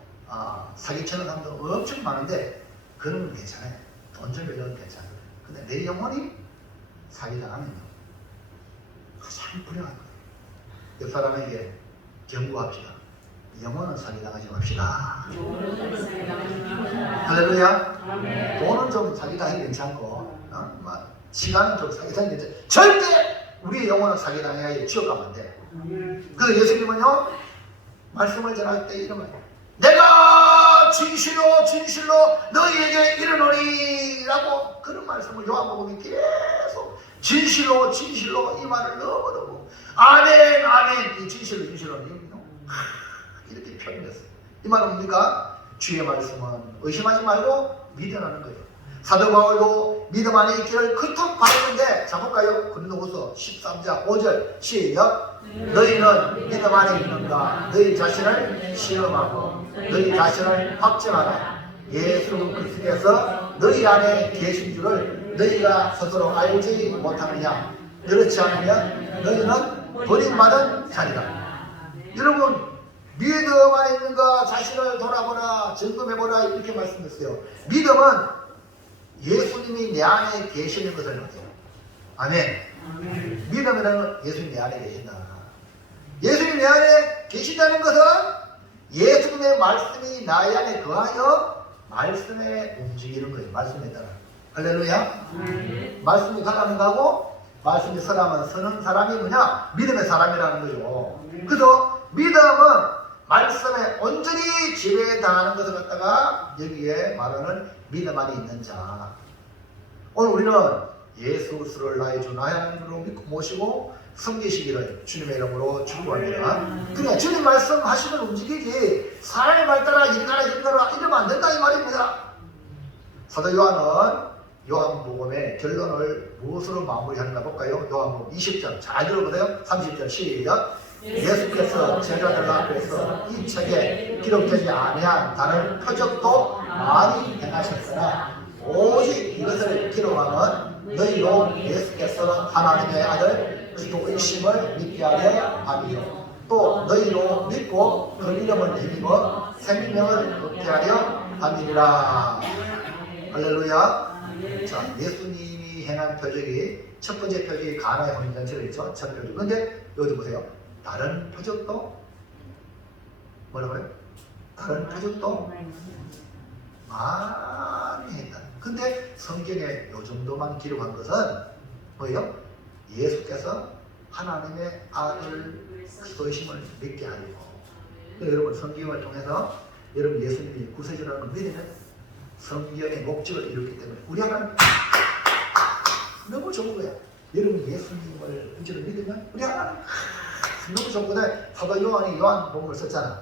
사기치는 사람도 엄청 많은데 그런 건 괜찮아요. 돈 주면 괜찮아요. 근데 내 영혼이 사기당하면요 가장 불행한 거예요. 옆 사람에게 경고합시다. 영혼은 사기당하지 맙시다. 할렐루야. 돈은 좀 사기당하기 괜찮고 시간은 좀 사기당하기 괜찮고 절대 우리의 영혼은 사기당해야 지옥 가면 안 돼. 그래서 예수님은요 말씀을 전할 때 이러면 내가 진실로 진실로 너희에게 이르노니 라고 그런 말씀을 요한복음이 계속 진실로 진실로 이 말을 너무너무 아멘 아멘 이 진실로 진실로 이렇게 표현했어요. 이 말은 뭡니까? 주의 말씀은 의심하지 말고 믿으라는 거예요. 사도 바울도 믿음 안에 있기를 그토록 바랐는데 자 볼까요? 고린도후서 13장 5절 시작. 너희는 믿음 안에 있는가? 너희 자신을 시험하고 너희 자신을 확증하라. 예수 그리스도께서 너희 안에 계신 줄을 너희가 스스로 알지 못하느냐? 그렇지 않으면 너희는 버림받은 자니라. 여러분 믿음 안에 있는가? 자신을 돌아보라 점검해보라 이렇게 말씀했어요. 믿음은 예수님이 내 안에 계시는 것을 말해요. 아멘. 믿음이라는 예수님이 내 안에 계신다. 예수님이 내 안에 계신다는 것은 예수님의 말씀이 나의 안에 거하여 말씀에 움직이는 거예요. 말씀에 따라. 할렐루야. 말씀이 가라면 가고 말씀이 서라면 서는 사람이 뭐냐? 믿음의 사람이라는 거죠. 그래서 믿음은 말씀에 온전히 지배당하는 것을 갖다가 여기에 말하는 믿음 안에 있는 자. 오늘 우리는 예수를 나의 주 나의 하나님으로 믿고 모시고 섬기시기를 주님의 이름으로 축복합니다. 그러니까 주님 말씀하시면 움직이지 사람의 말 따라 이리가라 이러면 안 된다 이 말입니다. 사도 요한은 요한복음의 결론을 무엇으로 마무리하는가 볼까요? 요한복음 20장 잘 들어보세요. 30절 시작. 예수께서 제자들 앞에서 이 책에 기록되지 아니한 다른 표적도 많이 행하셨으나 오직 이것을 기록하면 너희로 예수께서 하나님의 아들 그리스도이심을 믿게 하려 함이요 또 너희로 믿고 그 이름을 힘입어 생명을 얻게 하려 함이니라. 할렐루야. 자, 예수님이 행한 표적이 첫 번째 표적이 가나의 혼인잔치를 했죠. 첫 표적. 그런데 여기 보세요. 다른 표적도 뭐라고요? 다른 표적도 많이 했다. 근데 성경에 요 정도만 기록한 것은 뭐예요? 예수께서 하나님의 아들 그리스도이심을 믿게 하려고. 여러분 성경을 통해서 여러분 예수님이 구세주라는 걸 믿으면 성경의 목적을 이뤘기 때문에 우리 하나님 너무 좋은 거야. 여러분 예수님을 진짜로 믿으면 우리 하나님 너무 좋은 거다. 사도 요한이 요한복음을 썼잖아.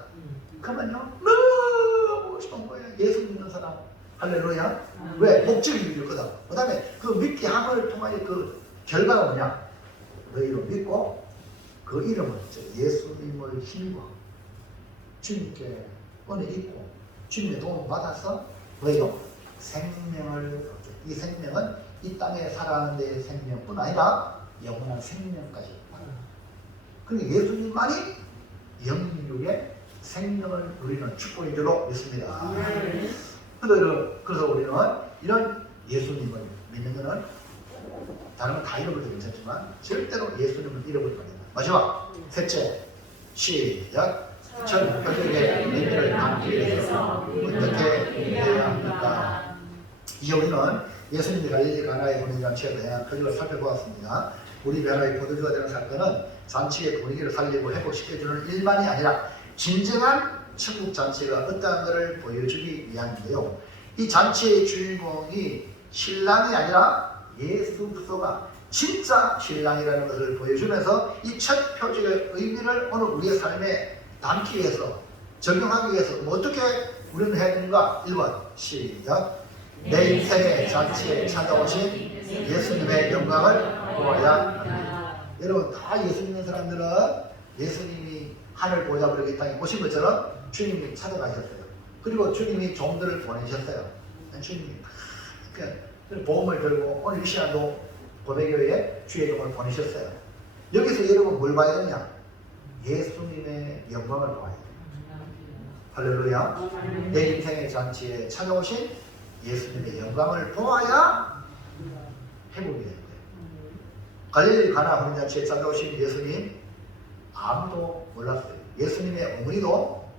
그러면요 너무 좋은 거야. 예수 믿는 사람. 할렐루야. 왜? 목적이 이뤘거든. 그 다음에 그 믿게 함을 통하여 그 결과가 뭐냐? 너희로 믿고 그 이름을 예수님을 힘입어 주님께 은혜 있고 주님의 도움을 받아서 뭐예요? 생명을 얻죠. 이 생명은 이 땅에 살아가는 데의 생명뿐 아니라 영원한 생명까지 받아요. 그러니까 예수님만이 영육의 생명을 누리는 축복인 줄로 믿습니다. 그래서 우리는 이런 예수님을 믿는 것은 다른 건 다 잃어버려도 괜찮지만 절대로 예수님을 잃어버리면 안 된다. 마지막 셋째 시작. 전 표적의 의미를 담기 위해서 어떻게 해야 합니까? 이제 우리는 예수님이 갈릴리 가나의 혼인잔치에 대한 표적을 살펴보았습니다. 우리 변화의 포도주가 되는 사건은 잔치의 분위기를 살리고 회복시켜주는 일만이 아니라 진정한 천국 잔치가 어떠한 것을 보여주기 위함인데요. 이 잔치의 주인공이 신랑이 아니라 예수 그리스도가 진짜 신랑이라는 것을 보여주면서 이 첫 표적의 의미를 오늘 우리의 삶에 담기 위해서, 적용하기 위해서 어떻게 우리는 해야 되는가? 1번 시작. 내 인생의 잔치에 찾아오신 예수님의 영광을 보아야 합니다. 여러분 다 예수 믿는 사람들은 예수님이 하늘 보좌 그렇게 이 땅에 오신 것처럼 주님이 찾아가셨어요. 그리고 주님이 종들을 보내셨어요. 주님이 보험을 들고 오늘 이 시간도 고백교회에 주의 종을 보내셨어요. 여기서 여러분 뭘 봐야 되냐? 예수님의 영광을 봐야 돼요. 할렐루야. 내 인생의 잔치에 찾아오신 예수님의 영광을 보아야 회복이 됩니다. 갈릴리 가나 혼인잔치에 찾아오신 예수님 아무도 몰랐어요. 예수님의 어머니도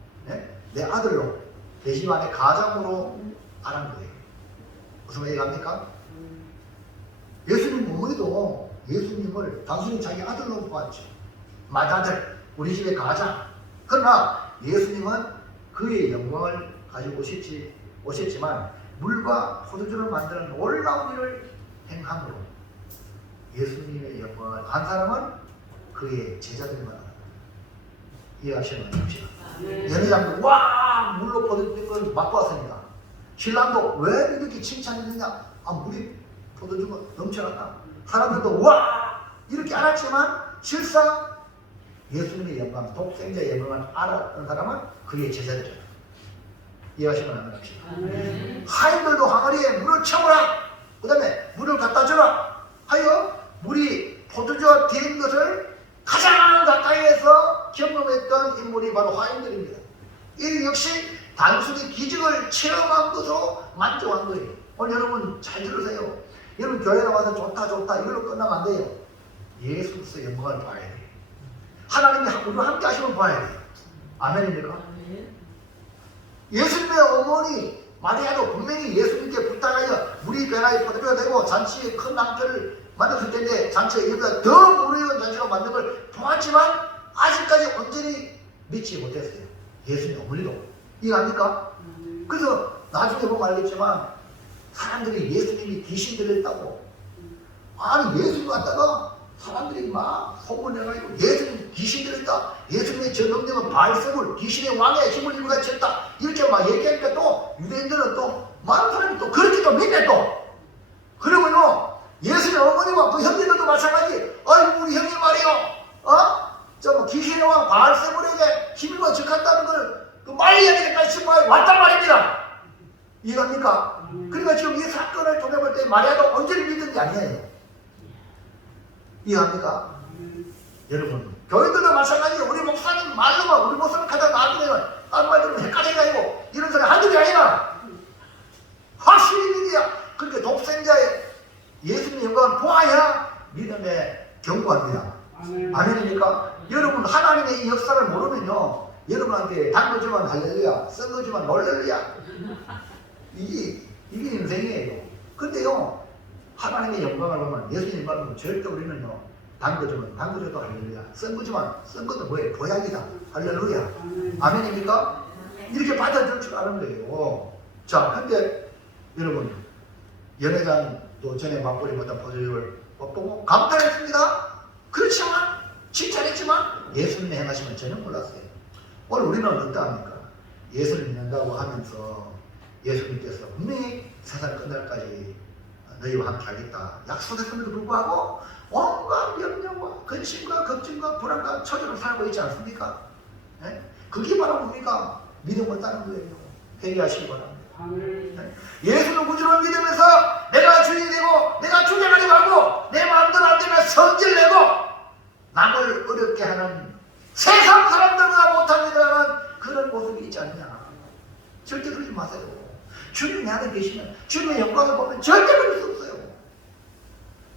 내 아들로 내 집안의 가장으로 알은 거예요. 무슨 얘기합니까? 예수님 어머니도 예수님을 단순히 자기 아들로 보았죠. 맏아들, 우리 집의 가장. 그러나 예수님은 그의 영광을 가지고 오셨지만 물과 포도주를 만드는 놀라운 일을 행함으로 예수님의 영광을 안 사람은 그의 제자들만 합니다. 이해하시면 됩니다. 연회장도 와 물로 포도주는 걸 맛보았습니다. 신랑도 왜 이렇게 칭찬했느냐? 아 물이 포도주가 넘쳐났다. 사람들도 와 이렇게 알았지만 실상 예수님의 영광, 독생자의 영광을 알았던 사람은 그의 제자들이에요. 이해하시면 안 됩니다. 하인들도 항아리에 물을 채워라. 그 다음에 물을 갖다 주라 하여 물이 포도주와 된 것을 가장 가까이에서 경험했던 인물이 바로 하인들입니다. 이 역시 단순히 기적을 체험한 것으로 만족한 거예요. 오늘 여러분 잘 들으세요. 여러분 교회 나와서 좋다 이걸로 끝나면 안 돼요. 예수 그리스도의 영광을 봐야 돼요. 하나님이 우리와 함께 하시면 봐야 돼요. 아멘입니까? 예수님의 어머니 마리아도 분명히 예수님께 부탁하여 물이 변화의 포도주가 되고 잔치에 큰 낭패를 만들었을 텐데 잔치에 이보다 더 무료한 잔치로 만든 걸 보았지만 아직까지 온전히 믿지 못했어요. 예수님 어머니도. 이해합니까? 그래서 나중에 보면 알겠지만 사람들이 예수님이 귀신 들렸다고 아니 예수님 갖다가 사람들이 막 소문내가지고 예수님 귀신 들렸다. 예수님의 저 능력은 바알세불 귀신의 왕의 힘을 입고 쳤다. 이렇게 막 얘기하니까 또 유대인들은 또 많은 사람이 또 그렇게 또 믿네 또. 그리고요 예수님 어머니와 그 형님들도 마찬가지. 아이고 우리 형님 말이요. 저 귀신의 왕 바알세불에게 힘을 적한다는 걸 그 마리아에게까지 신고해 왔단 말입니다. 이해합니까? 그러니까 지금 이 사건을 통해 볼 때 마리아도 온전히 믿는 게 아니에요. 이해합니까? 여러분 교인들도 마찬가지예요. 우리 목사님 말로만 우리 목사님 가장 나중에는 다른 말들은 헷갈려가지고 이런 소리 한두 개 아니라 확실히 믿어야 그렇게 독생자의 예수님 영광을 보아야 믿음에 견고합니다. 아멘입니까? 여러분 하나님의 이 역사를 모르면요 여러분한테 담궈주면 할렐루야 썩어주면 놀렐루야 이게 인생이에요. 근데요 하나님의 영광을 보면 예수님 말은 절대 우리는요 담궈줘도 할렐루야 썩어주면 썩어도 뭐예요? 보약이다 할렐루야 아멘입니까? 이렇게 받아들일 줄 아는 거예요. 자 근데 여러분 연회장도 전에 막걸리보다 포도주를 먹고 감탄했습니다. 그렇지만 칭찬했지만 예수님의 행하심을 전혀 몰랐어요. 오늘 우리는 어떠합니까? 예수를 믿는다고 하면서 예수님께서 분명히 세상 끝날까지 너희와 함께 하겠다 약속했음에도 불구하고 온갖 염려와 근심과 걱정과 불안과 초조를 살고 있지 않습니까? 네? 그게 바로 뭡니까? 믿음 없다는 거예요. 회개하시기 바랍니다. 네? 예수를 구주로 믿으면서 내가 주인이 되고 내가 주장하지 말고 내 마음대로 안 되면 성질내고 남을 어렵게 하는 세상 사람들보다 못합니다라는 그런 모습이 있지 않냐. 절대 그러지 마세요. 주님이 내 안에 계시면 주님의 영광을 보면 절대 그럴 수 없어요.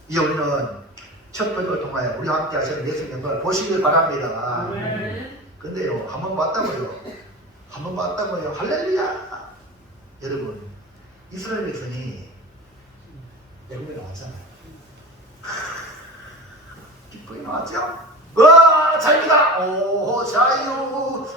이제 우리는 첫 번째를 통하여 우리와 함께 하시는 예수님의 영광을 보시길 바랍니다. 근데요 한 번 봤다고요 할렐루야. 여러분 이스라엘 백성이 애굽에 나왔잖아요. 거기 나왔죠? 와 자유다. 오 자유.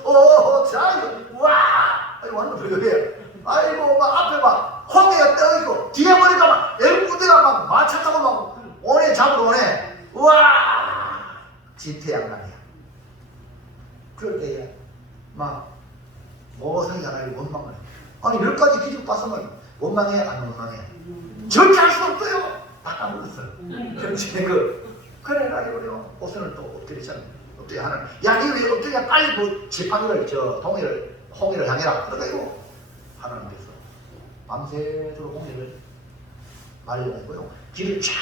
오 자유. 와 아이고 완전 왜 아이고 막 앞에 막 홍해가 떠있고 뒤에 보니까 막 애국부대가 막 마차 타고 막 오네 잡으러 오네. 와 진퇴양난이야. 그럴 때에 막 모성이 하나를 원망을 해. 아니 몇 가지 기적 봤으면 원망해 안 원망해? 절대 할 수 없어요. 다 까먹었어요. 그래 그래가지고요 오선을 또 엎드리잖아. 엎드려 하는 야 이거 왜 엎드려 빨리 뭐 지팡이를 저 홍해를 향해라. 그러가지고 하나님께서 밤새도록 홍해를 말려내고요 길을 쫙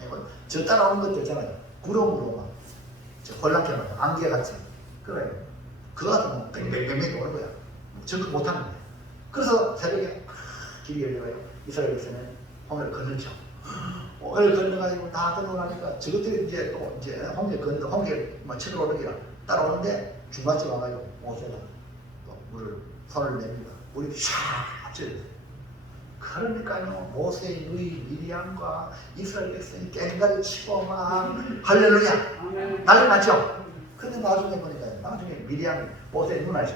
내고 저 따라오는 것들 있잖아요. 구름으로 막 저 홀랑게 막 안개같이 그래요. 그거 같으면 뱅뱅뱅뱅 오는 거야. 접근 못하는 거야. 그래서 새벽에 길이 열려가요. 이스라엘에서는 홍해를 건너죠. 홍해를 건너가지고 다 건너가니까 저것들이 이제 또 이제 홍해를 막 쳐들어오는 게라 따라오는데 중간쯤 와가지고 모세가 또 물을 손을 냅니다. 물이 샥 찔러요. 그러니까요 모세의 누이 미리암과 이스라엘 백성이 깽가리 치고 막 할렐루야 난리 났죠. 근데 나중에 보니까요 나중에 미리암 모세의 누나죠.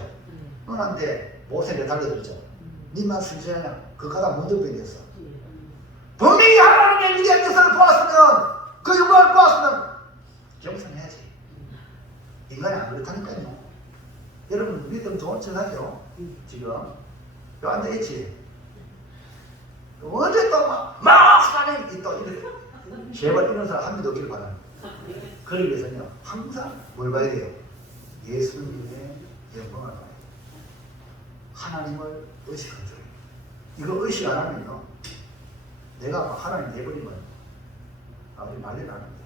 누나한테 모세를 달려들었죠. 니만 순진하냐? 그 가다 먼저 빼겠어. 분명히 하나님의 위대한 역사를 보았으면 그 영광을 보았으면 경성해야지. 인간이 안 그렇다니까요. 여러분 믿음 좋은 척 하죠. 지금 요 앉아있지. 언제 또 막 사람이 또 이래. 제발 이런 사람 한 명도 없길 바랍니다. 그러기 위해서는요 항상 뭘 봐야 돼요? 예수님의 영광을 봐야 돼요. 하나님을 의식하는 거예요. 이거 의식 안 하면요 내가 하나님 내버리면 아버지 말려 나갑니다.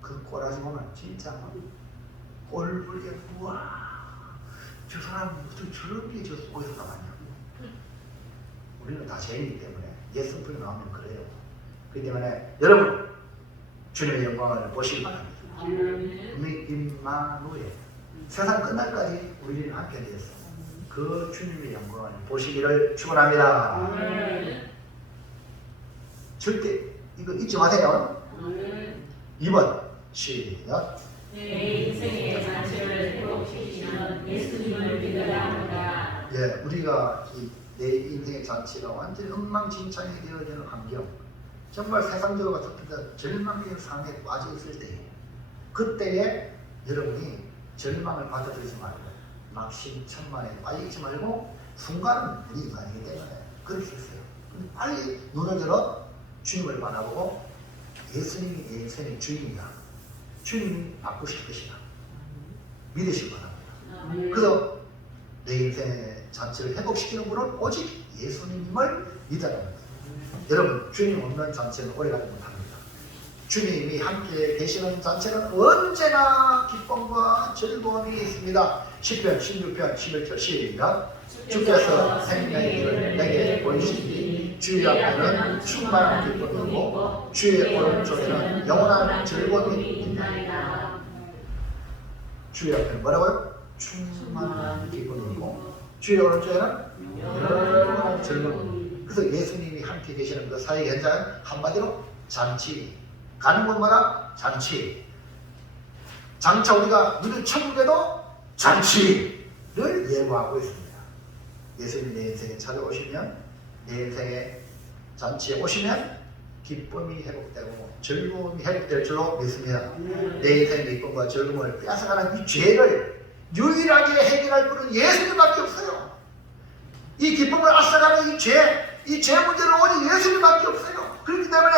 그 꼬라지 보면 진짜 꼴불게 우와 저 사람 무슨 저런 게 저 어디서 나왔냐. 우리는 다 죄인이기 때문에 예수님이 나오면 그래요. 그렇기 때문에 여러분 주님의 영광을 보시기 바랍니다. 임마누엘 세상 끝날까지 우리는 함께 되었어. 그 주님의 영광을 보시기를 축원합니다. 절대 이거 잊지 마세요. 2번 시작. 내 인생의 잔치를 회복시키시는 예수님을 믿어야 합니다. 예, 우리가 내 인생의 잔치가 완전히 엉망진창이 되어지는 환경, 정말 세상적으로 봤을 때 절망의 상에 빠져 있을 때, 그때에 여러분이 절망을 받아들이지 말고 막심천만에 빠지지 말고 순간은 우리 인간이기 때문에 그럴 수 있어요. 빨리 눈을 들어 주님을 바라보고 예수님이 내 인생의 주인이다. 주님이 바꾸실 것이다. 믿으시기 바랍니다. 그래서 내 인생의 잔치를 회복시키는 분은 오직 예수님을 믿어야 합니다. 여러분 주님 없는 잔치는 오래가지 못합니다. 주님이 함께 계시는 잔치는 언제나 기쁨과 즐거움이 있습니다. 10편 16편 11절 시작. 주께서 생명의 길을 내게 보이시니 주의 앞에는 충만한 기쁨이고 주의 오른쪽에는 영원한 즐거움이 있나이다. 주의 앞에는 뭐라고요? 충만한 기쁨이고 주의 오른쪽에는 영원한 즐거움. 그래서 예수님이 함께 계시는 그 사회 현장은 한마디로 잔치. 가는 곳마다 잔치. 장차 우리가 누릴 천국에도 잔치를 예고하고 있습니다. 예수님이 내 인생에 찾아오시면, 내 인생의 잔치에 오시면 기쁨이 회복되고 즐거움이 회복될 줄로 믿습니다. 내 인생의 기쁨과 즐거움을 빼앗아가는 이 죄를 유일하게 해결할 분은 예수님밖에 없어요. 이 기쁨을 앗아가는 이 죄 문제는 오직 예수님밖에 없어요. 그렇기 때문에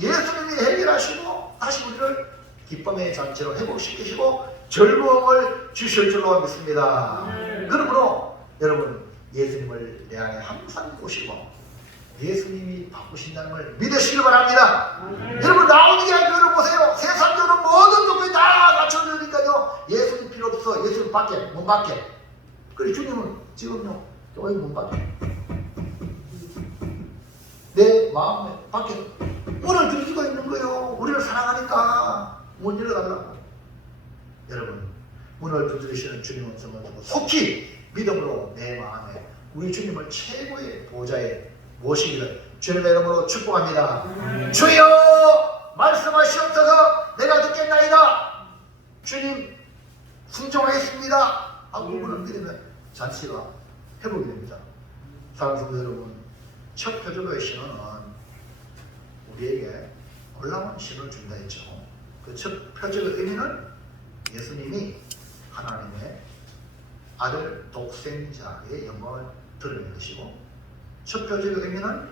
예수님이 해결하시고 다시 우리를 기쁨의 잔치로 회복시키시고 즐거움을 주실 줄로 믿습니다. 그러므로 여러분 예수님을 내 안에 항상 모시고 예수님이 바꾸신다는 걸 믿으시기 바랍니다. 여러분 나오는 게 아니라 보세요. 세상적으로 모든 조건이 다 갖춰지니까요. 예수님 필요 없어. 예수님 밖에 문 밖에. 그래 주님은 지금요 여기 문 밖에 내 마음 밖에 문을 들 수가 있는 거예요. 우리를 사랑하니까 문 열어달라고. 여러분 문을 두드리시는 주님 음성을 듣고 속히 믿음으로 내 마음에 우리 주님을 최고의 보좌에 모시기를 주님의 이름으로 축복합니다. 주여 말씀하시옵소서 내가 듣겠나이다. 주님 순종하겠습니다 하고 그분을 믿으면 잔치가 회복이 됩니다. 사랑하는 성도 여러분, 첫 표적의 신호는 우리에게 놀라운 신호를 준다 했죠. 그 첫 표적의 의미는 예수님이 하나님의 아들 독생자의 영광을 드러낸 것이고, 첫 표적의 의미는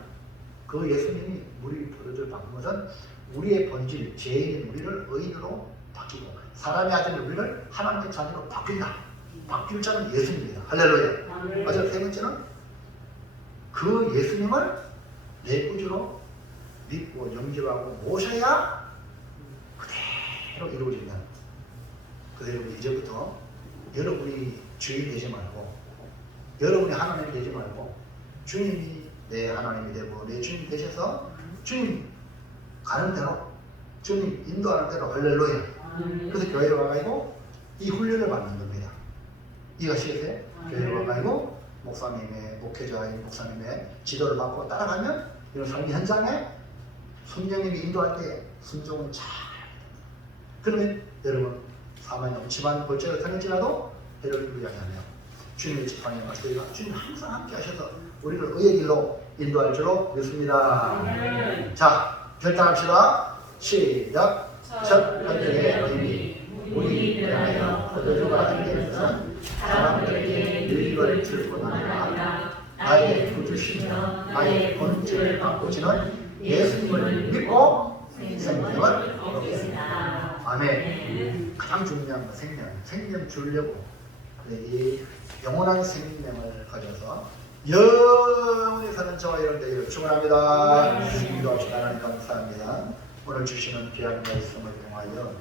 그 예수님이 우리 버릇을 바꾼 것은 우리의 본질, 죄인인 우리를 의인으로 바뀌고 사람의 아들인 우리를 하나님의 자녀로 바뀐다. 바뀔 자는 예수님입니다. 할렐루야. 맞아요. 세 번째는 그 예수님을 내 구주로 믿고 영접하고 모셔야 그대로 이루어지는, 그대로 이제부터 여러분이 주인 되지 말고, 여러분이 하나님이 되지 말고 주님이 내 하나님이 되고 내 주님 되셔서 주님 가는 대로, 주님 인도하는 대로, 할렐루야. 그래서 교회에 와가지고 이 훈련을 받는 겁니다. 이해하시겠어요? 교회에 와가지고 목사님의, 목회자인 목사님의 지도를 받고 따라가면 이런 삶의 현장에 성령님이 인도할 때 순종은 잘, 그러면 여러분 사망이 엄침한 골짜기를 다닐지라도 배를 이루야하며 주님의 지팡이에 맞서리가 주님 항상 함께 하셔서 우리를 의의 길로 인도할 줄로 믿습니다. 자, 결단합시다. 시작. 첫 표적의 의미, 우리 안에 포도주가 있는 것은 사람들에게 유익을 줄 뿐 아니라 나의 구주시며 나의 본질을 바꾸시는 예수님을 믿고 생명을 얻겠습니다. 아멘. 가장 중요한 건 생명 주려고 이 영원한 생명을 가져서 영원히 사는 저와 여러분들 축원합니다. 기도합시다. 하나님 감사합니다. 오늘 주시는 귀한 말씀을 통하여